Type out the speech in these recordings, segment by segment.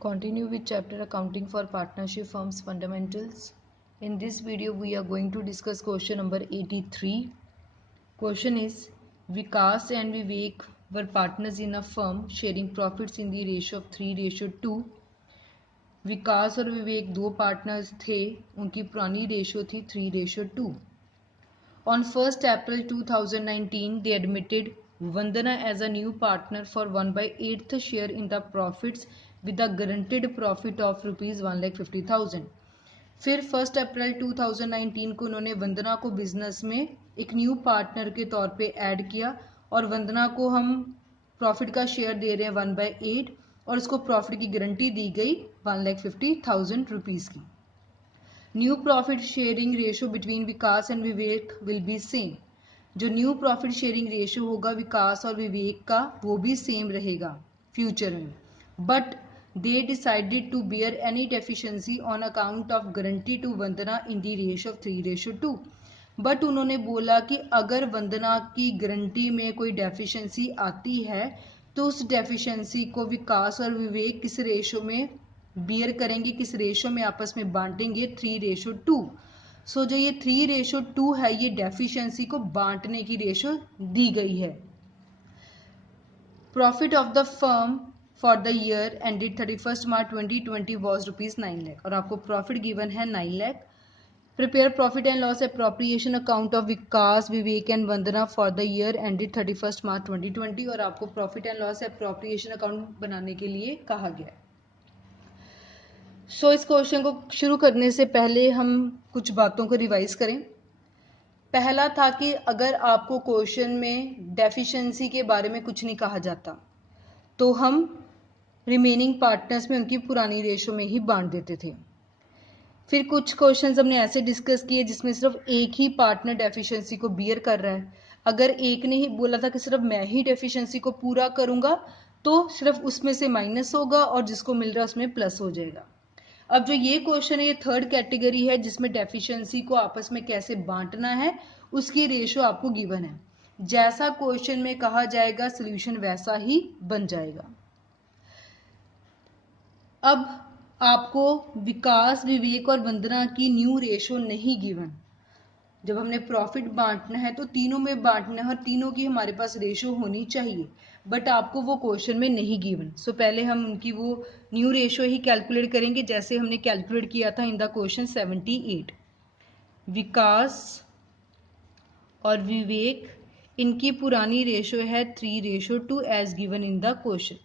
Continue with chapter Accounting for Partnership Firms Fundamentals. In this video, we are going to discuss question number 83. Question is, Vikas and Vivek were partners in a firm sharing profits in the ratio of 3:2. विकास और विवेक दो partners थे, उनकी पुरानी ratio थी 3:2. On 1st April 2019, they admitted Vandana as a new partner for 1/8th share in the profits with a guaranteed profit of rupees 1,50,000. फिर 1 अप्रैल 2019 को उन्होंने वंदना को बिजनेस में एक न्यू पार्टनर के तौर पे ऐड किया और वंदना को हम प्रॉफिट का शेयर दे रहे हैं 1/8 और उसको प्रॉफिट की गारंटी दी गई 1,50,000 रुपीज़ की. New profit sharing ratio between Vikas and Vivek will be same. जो न्यू प्रॉफिट शेयरिंग रेशियो होगा विकास और विवेक का वो भी सेम रहेगा फ्यूचर में. But they decided to bear any deficiency on account of guarantee to Vandana in the ratio of 3:2. But उन्होंने बोला कि अगर वंदना की गारंटी में कोई डेफिशिएंसी आती है तो उस डेफिशिएंसी को विकास और विवेक किस रेशियो में बियर करेंगे, किस रेशियो में आपस में बांटेंगे, 3:2. सो जो ये 3:2 है ये डेफिशिएंसी को बांटने की रेशियो दी गई है. Profit of the firm for the year ended 31 March 2020 was ₹9 lakh और आपको प्रॉफिट गिवन है 9 lakh. Prepare profit and loss appropriation account of Vikas Vivek and Vandana for the year ended 31 March 2020 और आपको profit and loss appropriation account बनाने के लिए कहा गया है. इस क्वेश्चन को शुरू करने से पहले हम कुछ बातों को रिवाइज करें. पहला था कि अगर आपको क्वेश्चन में डेफिशिएंसी के बारे में कुछ नहीं कहा जाता तो हम रिमेनिंग पार्टनर्स में उनकी पुरानी रेशियो में ही बांट देते थे. फिर कुछ क्वेश्चंस हमने ऐसे डिस्कस किए जिसमें सिर्फ एक ही पार्टनर डेफिशिएंसी को बियर कर रहा है. अगर एक ने ही बोला था कि सिर्फ मैं ही डेफिशिएंसी को पूरा करूंगा तो सिर्फ उसमें से माइनस होगा और जिसको मिल रहा है उसमें प्लस हो जाएगा. अब जो ये क्वेश्चन है ये थर्ड कैटेगरी है जिसमें डेफिशिएंसी को आपस में कैसे बांटना है उसकी रेशियो आपको गिवन है. जैसा क्वेश्चन में कहा जाएगा सॉल्यूशन वैसा ही बन जाएगा. अब आपको विकास विवेक और वंदना की न्यू रेशियो नहीं गिवन. जब हमने प्रॉफिट बांटना है तो तीनों में बांटना है और तीनों की हमारे पास रेशियो होनी चाहिए बट आपको वो क्वेश्चन में नहीं गिवन. सो पहले हम उनकी वो न्यू रेशियो ही कैलकुलेट करेंगे जैसे हमने कैलकुलेट किया था इन द क्वेश्चन 78. विकास और विवेक इनकी पुरानी रेशियो है 3:2 as given in the question.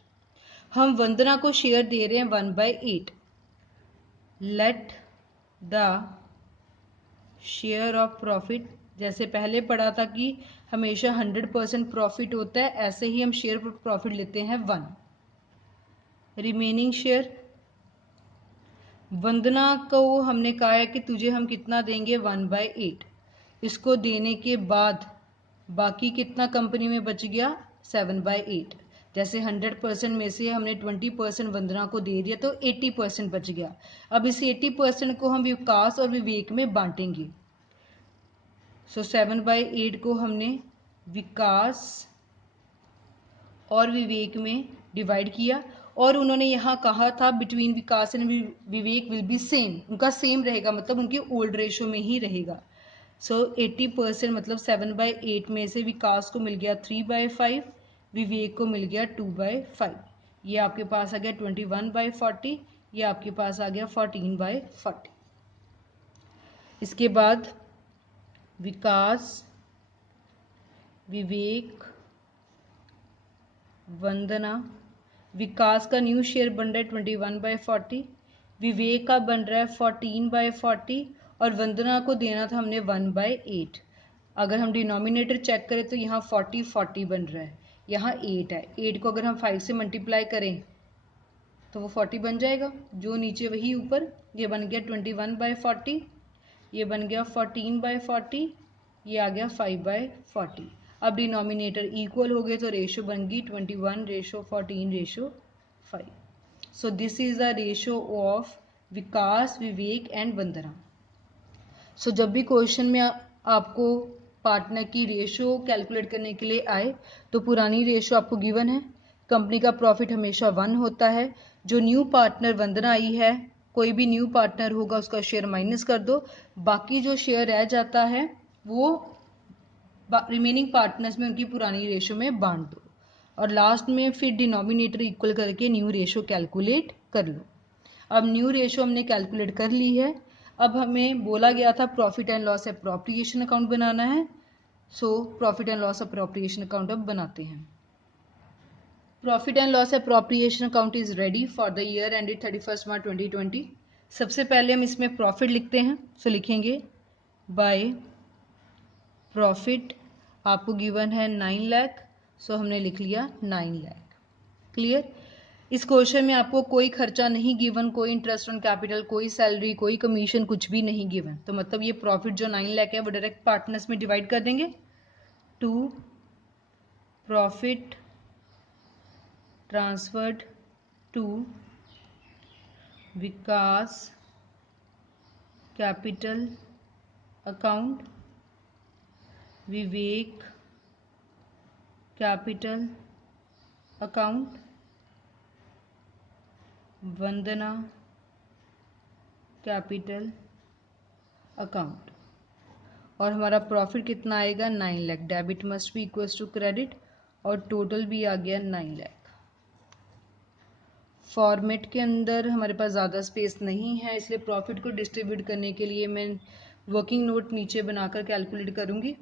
हम वंदना को शेयर दे रहे हैं 1/8. Let the share of profit जैसे पहले पढ़ा था कि हमेशा 100% प्रॉफिट होता है ऐसे ही हम शेयर प्रॉफिट लेते हैं 1. रिमेनिंग शेयर वंदना को हमने कहा है कि तुझे हम कितना देंगे 1/8. इसको देने के बाद बाकी कितना कंपनी में बच गया 7/8. जैसे 100% में से हमने 20% वंदना को दे दिया तो 80% बच गया. अब इस 80% को हम विकास और विवेक में बांटेंगे. 7/8 को हमने विकास और विवेक में डिवाइड किया और उन्होंने यहाँ कहा था between Vikas and Vivek will be same. उनका सेम रहेगा मतलब उनकी ओल्ड रेशियो में ही रहेगा. 80% मतलब 7/8 में से विकास को मिल गया 3/5, विवेक को मिल गया 2/5. ये आपके पास आ गया 21/40, ये आपके पास आ गया 14/40. इसके बाद विकास विवेक वंदना. विकास का न्यू शेयर बन रहा है 21/40, विवेक का बन रहा है 14/40 और वंदना को देना था हमने 1/8. अगर हम डिनोमिनेटर चेक करें तो यहाँ 40 बन रहा है, यहाँ 8 है. 8 को अगर हम 5 से मल्टीप्लाई करें तो वो 40 बन जाएगा. जो नीचे वही ऊपर. ये बन गया 21/40, ये बन गया 14/40, ये आ गया 5/40. अब डिनोमिनेटर इक्वल हो गए तो रेशियो बन गई 21:14:5. So this is the ratio of Vikas Vivek and Vandana. So जब भी क्वेश्चन में आपको पार्टनर की रेशियो कैलकुलेट करने के लिए आए तो पुरानी रेशियो आपको गिवन है, कंपनी का प्रॉफिट हमेशा 1 होता है। जो न्यू पार्टनर वंदना आई है, कोई भी न्यू पार्टनर होगा उसका शेयर माइनस कर दो, बाकी जो शेयर रह जाता है वो रिमेनिंग पार्टनर्स में उनकी पुरानी रेशो में बांट दो, और लास्ट में फिर डिनोमिनेटर इक्वल करके न्यू रेशो कैलकुलेट कर लो। अब न्यू रेशो हमने कैलकुलेट कर ली है। अब हमें बोला गया था profit and loss appropriation account बनाना है, so profit and loss appropriation account अब बनाते हैं। Profit and loss appropriation account is ready for the year ended 31 March 2020। सबसे पहले हम इसमें प्रॉफिट लिखते हैं, सो लिखेंगे बाय प्रॉफिट, आपको गिवन है 9 लाख, सो हमने लिख लिया 9 लाख। क्लियर। इस क्वेश्चन में आपको कोई खर्चा नहीं गिवन, कोई इंटरेस्ट ऑन कैपिटल, कोई सैलरी, कोई कमीशन, कुछ भी नहीं गिवन। तो मतलब ये प्रॉफिट जो 9 लाख है वो डायरेक्ट पार्टनर्स में डिवाइड कर देंगे। To profit transferred to Vikas capital account, Vivek capital account, Vandana capital account. और हमारा प्रॉफिट कितना आएगा 9 lakh. Debit must be equals to credit, और टोटल भी आ गया 9 लाख। फॉर्मेट के अंदर हमारे पास ज़्यादा स्पेस नहीं है, इसलिए प्रॉफिट को डिस्ट्रीब्यूट करने के लिए मैं वर्किंग नोट नीचे बनाकर कैलकुलेट करूंगी।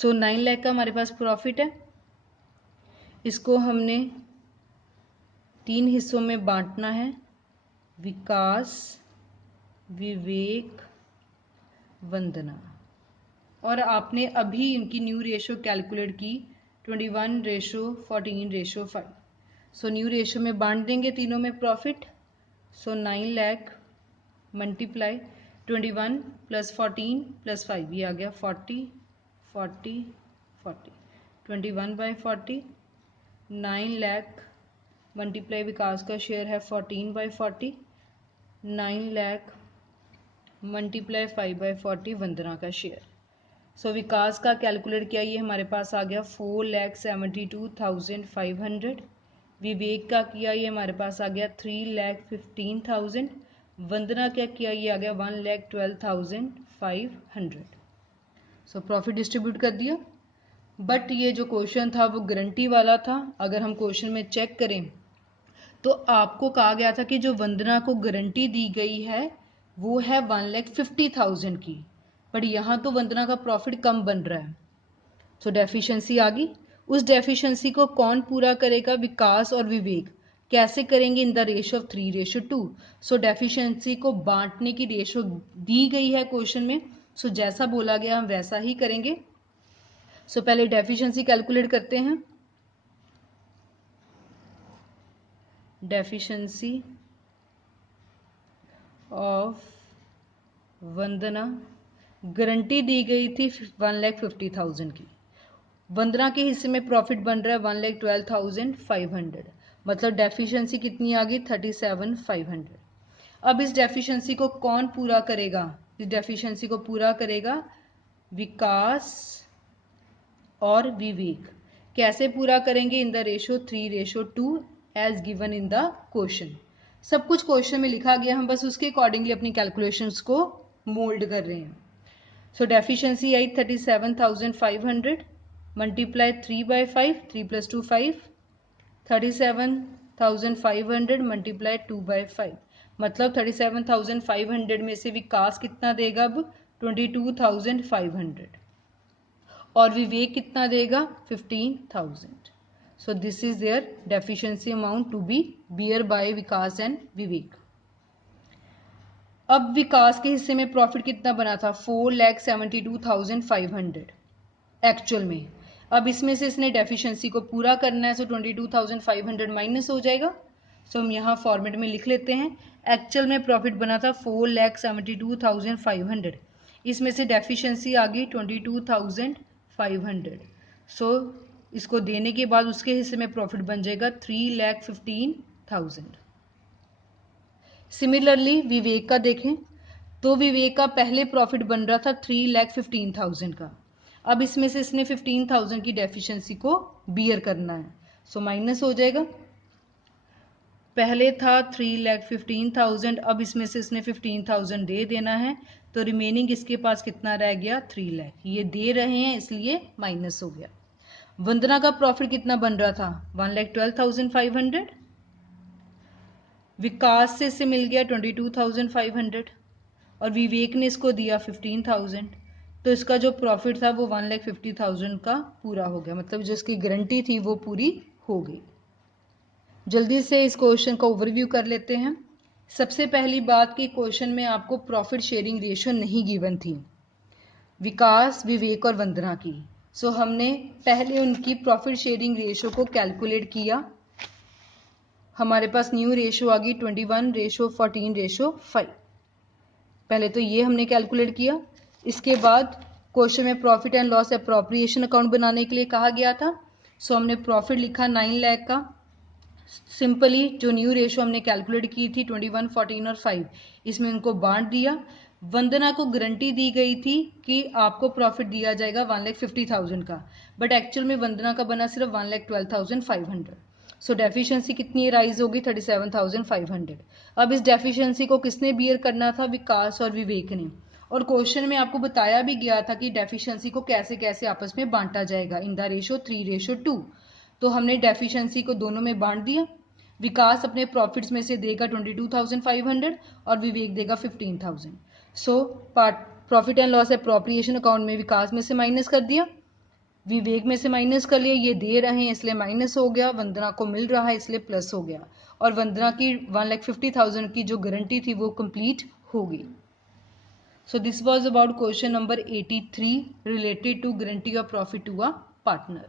सो 9 लाख का हमारे पास प्रॉफिट है। इसको हमने 3 हिस्सों में बांटना है, विकास, विवेक, वंदना। और आपने अभी इनकी न्यू रेशो कैलकुलेट की 21:14:5। सो न्यू रेशो में बांट देंगे तीनों में प्रॉफिट। सो 9 लाख मल्टीप्लाई 21 + 14 + 5, ये आ गया 40 40 40, 21/40। 9 लाख मल्टीप्लाई विकास का शेयर है 14/40, 9 लाख मल्टीप्लाई 5/40 वंदना का शेयर। सो विकास का कैलकुलेट किया, ये हमारे पास आ गया 4,72,500। विवेक का किया, ये हमारे पास आ गया 3,15,000। वंदना क्या किया, ये आ गया 1,12,500। सो प्रॉफिट डिस्ट्रीब्यूट कर दिया। बट ये जो क्वेश्चन था वो गारंटी वाला था। अगर हम क्वेश्चन में चेक करें तो आपको कहा गया था कि जो वंदना को गारंटी दी गई है वो है 1,50,000 की, बट यहाँ तो वंदना का प्रॉफिट कम बन रहा है। सो डेफिशिएंसी आ गई। उस डेफिशिएंसी को कौन पूरा करेगा, विकास और विवेक। कैसे करेंगे, in the ratio of 3:2। So deficiency को बांटने की रेशो दी गई है क्वेश्चन में, सो जैसा बोला गया हम वैसा ही करेंगे। सो पहले डेफिशिएंसी कैलकुलेट करते हैं। डेफिशिएंसी ऑफ वंदना, गारंटी दी गई थी 1,50,000 की। वंदना के हिस्से में प्रॉफिट बन रहा है 1,12,500, मतलब डेफिशिएंसी कितनी आ गई 37,500। अब इस डेफिशिएंसी को कौन पूरा करेगा, इस डेफिशिएंसी को पूरा करेगा विकास और विवेक। कैसे पूरा करेंगे, in the ratio 3:2 as given in the question. सब कुछ क्वेश्चन में लिखा गया, हम बस उसके अकॉर्डिंगली अपनी कैलकुलेशंस को मोल्ड कर रहे हैं। सो डेफिशिएंसी आई 37,500 मल्टीप्लाई 3/5, 3 + 2 5, 37,500 मल्टीप्लाई 2/5, मतलब 37,500 में से विकास कितना देगा अब 22,500, और विवेक कितना देगा 15,000। So this is their deficiency amount to be bear by Vikas and Vivek. अब विकास के हिस्से में प्रॉफिट कितना बना था 4,72,500 एक्चुअल में। अब इसमें से इसने डेफिशिएंसी को पूरा करना है, सो 22,500 माइनस हो जाएगा। सो हम यहाँ फॉर्मेट में लिख लेते हैं, एक्चुअल में प्रॉफिट बना था 4,72,500, इसमें से डेफिशिएंसी आ गई 22,500। सो इसको देने के बाद उसके हिस्से में प्रॉफिट बन जाएगा 3,15,000। सिमिलरली विवेक का देखें तो विवेक का पहले प्रॉफिट बन रहा था 3,15,000 का। अब इसमें से इसने 15,000 की डेफिशिएंसी को बियर करना है, सो माइनस हो जाएगा। पहले था 3,15,000, अब इसमें से इसने 15,000 दे देना है, तो रिमेनिंग इसके पास कितना रह गया 3 लाख। ये दे रहे हैं इसलिए माइनस हो गया। वंदना का प्रॉफिट कितना बन रहा था 1,12,500, विकास से इसे मिल गया 22,500 और विवेक ने इसको दिया 15,000, तो इसका जो प्रॉफिट था वो 1,50,000 का पूरा हो गया, मतलब जो इसकी गारंटी थी वो पूरी हो गई। जल्दी से इस क्वेश्चन का ओवरव्यू कर लेते हैं। सबसे पहली बात कि क्वेश्चन में आपको प्रॉफिट शेयरिंग रेशियो नहीं गिवन थी विकास, विवेक और वंदना की। सो हमने पहले उनकी प्रॉफिट शेयरिंग रेशियो को कैलकुलेट किया। हमारे पास न्यू रेशियो आ गई 21:14:5। पहले तो ये हमने कैलकुलेट किया। इसके बाद क्वेश्चन में profit and loss appropriation account बनाने के लिए कहा गया था। सो हमने प्रॉफिट लिखा 9 लाख का। सिंपली जो न्यू रेशियो हमने कैलकुलेट की थी 21, 14 और 5, इसमें उनको बांट दिया। वंदना को गारंटी दी गई थी कि आपको प्रॉफिट दिया जाएगा 1,50,000 का, बट एक्चुअल में वंदना का बना सिर्फ 1,12,500। सो डेफिशिएंसी कितनी राइज होगी 37,500। अब इस डेफिशिएंसी को किसने बियर करना था, विकास और विवेक ने। और क्वेश्चन में आपको बताया भी गया था कि डेफिशिएंसी को कैसे कैसे आपस में बांटा जाएगा इन द रेशियो 3:2। तो हमने डेफिशिएंसी को दोनों में बांट दिया। विकास अपने प्रॉफिट्स में से देगा 22,500 और विवेक देगा 15,000। So profit and loss appropriation account में विकास में से माइनस कर दिया, विवेक में से माइनस कर लिया। ये दे रहे हैं इसलिए माइनस हो गया, वंदना को मिल रहा है इसलिए प्लस हो गया, और वंदना की 1,50,000 की जो गारंटी थी वो कंप्लीट हो गई। So this was about question number 83 related to guarantee of profit to a partner.